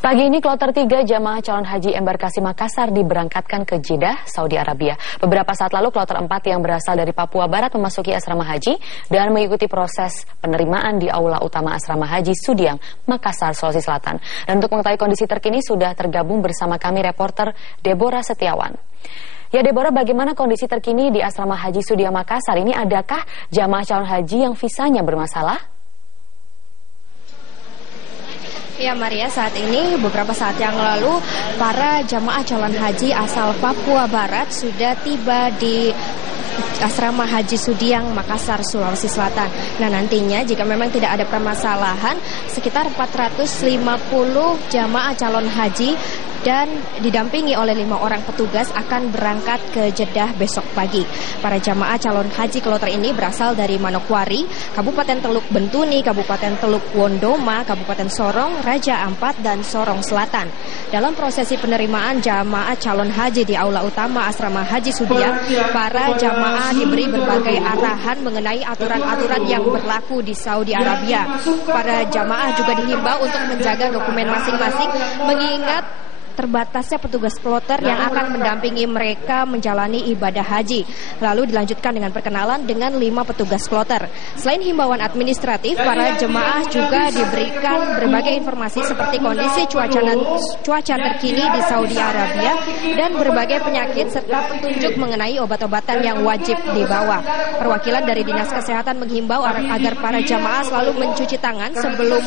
Pagi ini kloter 3 jamaah calon haji embarkasi Makassar diberangkatkan ke Jeddah, Saudi Arabia. Beberapa saat lalu kloter 4 yang berasal dari Papua Barat memasuki asrama haji dan mengikuti proses penerimaan di aula utama asrama haji Sudiang, Makassar, Sulawesi Selatan. Dan untuk mengetahui kondisi terkini sudah tergabung bersama kami reporter Deborah Setiawan. Ya Deborah, bagaimana kondisi terkini di asrama haji Sudiang Makassar ini? Adakah jamaah calon haji yang visanya bermasalah? Ya Maria, saat ini beberapa saat yang lalu para jamaah calon haji asal Papua Barat sudah tiba di asrama haji Sudiang, Makassar, Sulawesi Selatan. Nah, nantinya jika memang tidak ada permasalahan, sekitar 450 jamaah calon haji dan didampingi oleh 5 orang petugas akan berangkat ke Jeddah besok pagi. Para jamaah calon haji kloter ini berasal dari Manokwari, Kabupaten Teluk Bentuni, Kabupaten Teluk Wondoma, Kabupaten Sorong, Raja Ampat, dan Sorong Selatan. Dalam prosesi penerimaan jamaah calon haji di aula utama asrama haji Sudiang, para jamaah diberi berbagai arahan mengenai aturan-aturan yang berlaku di Saudi Arabia. Para jamaah juga dihimbau untuk menjaga dokumen masing-masing, mengingat terbatasnya petugas kloter yang akan mendampingi mereka menjalani ibadah haji. Lalu dilanjutkan dengan perkenalan dengan 5 petugas kloter. Selain himbauan administratif, para jemaah juga diberikan berbagai informasi seperti kondisi cuaca terkini di Saudi Arabia dan berbagai penyakit serta petunjuk mengenai obat-obatan yang wajib dibawa. Perwakilan dari Dinas Kesehatan menghimbau agar para jemaah selalu mencuci tangan sebelum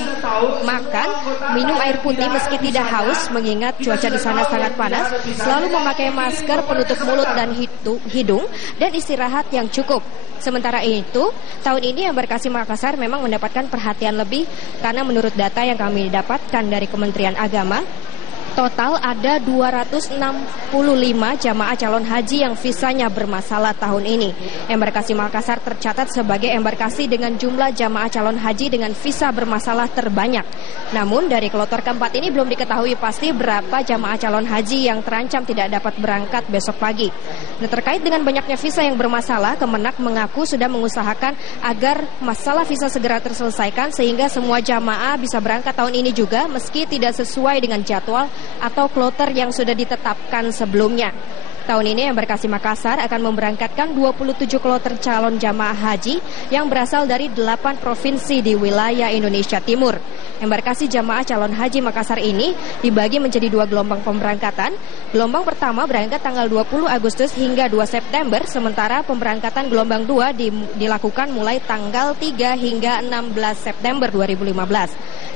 makan, minum air putih meski tidak haus mengingat cuaca di sana sangat panas, selalu memakai masker penutup mulut dan hidung, dan istirahat yang cukup. Sementara itu, tahun ini embarkasi Makassar memang mendapatkan perhatian lebih karena menurut data yang kami dapatkan dari Kementerian Agama, total ada 265 jamaah calon haji yang visanya bermasalah tahun ini. Embarkasi Makassar tercatat sebagai embarkasi dengan jumlah jamaah calon haji dengan visa bermasalah terbanyak. Namun dari kloter keempat ini belum diketahui pasti berapa jamaah calon haji yang terancam tidak dapat berangkat besok pagi. Nah, terkait dengan banyaknya visa yang bermasalah, Kemenak mengaku sudah mengusahakan agar masalah visa segera terselesaikan sehingga semua jamaah bisa berangkat tahun ini juga meski tidak sesuai dengan jadwal atau kloter yang sudah ditetapkan sebelumnya. Tahun ini embarkasi Makassar akan memberangkatkan 27 kloter calon jamaah haji yang berasal dari 8 provinsi di wilayah Indonesia Timur. Embarkasi jamaah calon haji Makassar ini dibagi menjadi 2 gelombang pemberangkatan. Gelombang pertama berangkat tanggal 20 Agustus hingga 2 September, sementara pemberangkatan gelombang 2 dilakukan mulai tanggal 3 hingga 16 September 2015.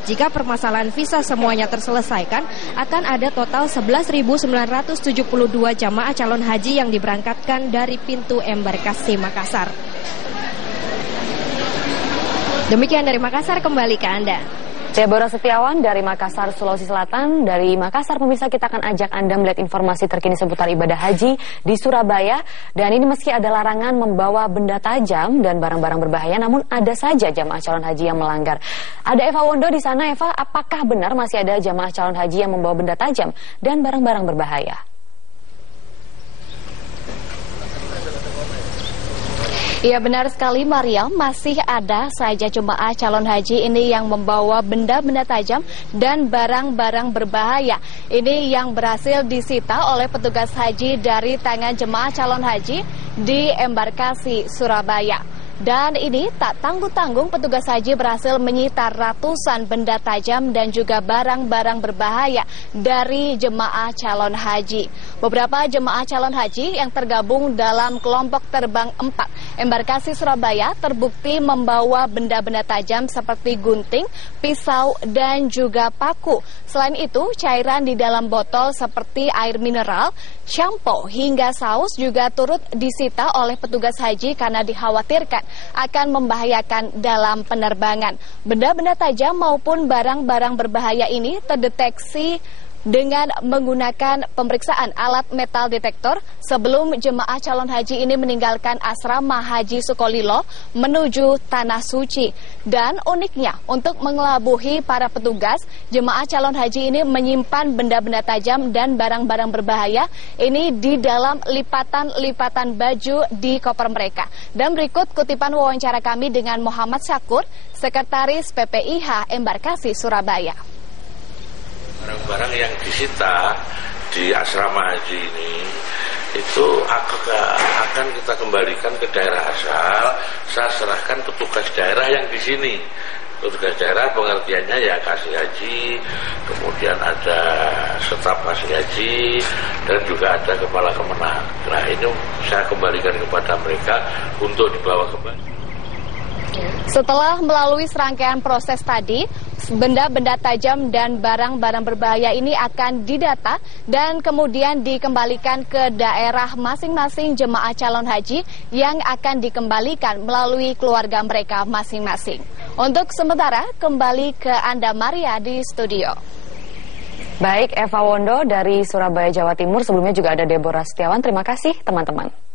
Jika permasalahan visa semuanya terselesaikan, akan ada total 11.972 jamaah calon haji yang diberangkatkan dari pintu embarkasi Makassar. Demikian dari Makassar, kembali ke Anda. Deborah Setiawan dari Makassar, Sulawesi Selatan. Dari Makassar, pemirsa, kita akan ajak Anda melihat informasi terkini seputar ibadah haji di Surabaya. Dan ini meski ada larangan membawa benda tajam dan barang-barang berbahaya, namun ada saja jamaah calon haji yang melanggar. Ada Eva Wondo di sana. Eva, apakah benar masih ada jamaah calon haji yang membawa benda tajam dan barang-barang berbahaya? Ya, benar sekali Maria, masih ada saja jemaah calon haji ini yang membawa benda-benda tajam dan barang-barang berbahaya. Ini yang berhasil disita oleh petugas haji dari tangan jemaah calon haji di embarkasi Surabaya. Dan ini tak tanggung-tanggung petugas haji berhasil menyita ratusan benda tajam dan juga barang-barang berbahaya dari jemaah calon haji. Beberapa jemaah calon haji yang tergabung dalam kelompok terbang 4 embarkasi Surabaya terbukti membawa benda-benda tajam seperti gunting, pisau, dan juga paku. Selain itu, cairan di dalam botol seperti air mineral, shampoo, hingga saus juga turut disita oleh petugas haji karena dikhawatirkan akan membahayakan dalam penerbangan. Benda-benda tajam maupun barang-barang berbahaya ini terdeteksi dengan menggunakan pemeriksaan alat metal detektor sebelum jemaah calon haji ini meninggalkan asrama haji Sukolilo menuju Tanah Suci. Dan uniknya, untuk mengelabuhi para petugas, jemaah calon haji ini menyimpan benda-benda tajam dan barang-barang berbahaya ini di dalam lipatan-lipatan baju di koper mereka. Dan berikut kutipan wawancara kami dengan Muhammad Syakur, Sekretaris PPIH Embarkasi Surabaya. yang disita di asrama haji ini itu akan kita kembalikan ke daerah asal. Saya serahkan petugas daerah yang di sini. Petugas daerah pengertiannya ya kasih haji, kemudian ada staf kasih haji, dan juga ada kepala kemenang. Nah ini saya kembalikan kepada mereka untuk dibawa kembali. Setelah melalui serangkaian proses tadi, benda-benda tajam dan barang-barang berbahaya ini akan didata dan kemudian dikembalikan ke daerah masing-masing jemaah calon haji yang akan dikembalikan melalui keluarga mereka masing-masing. Untuk sementara, kembali ke Anda Maria di studio. Baik, Eva Wondo dari Surabaya, Jawa Timur. Sebelumnya juga ada Deborah Setiawan. Terima kasih teman-teman.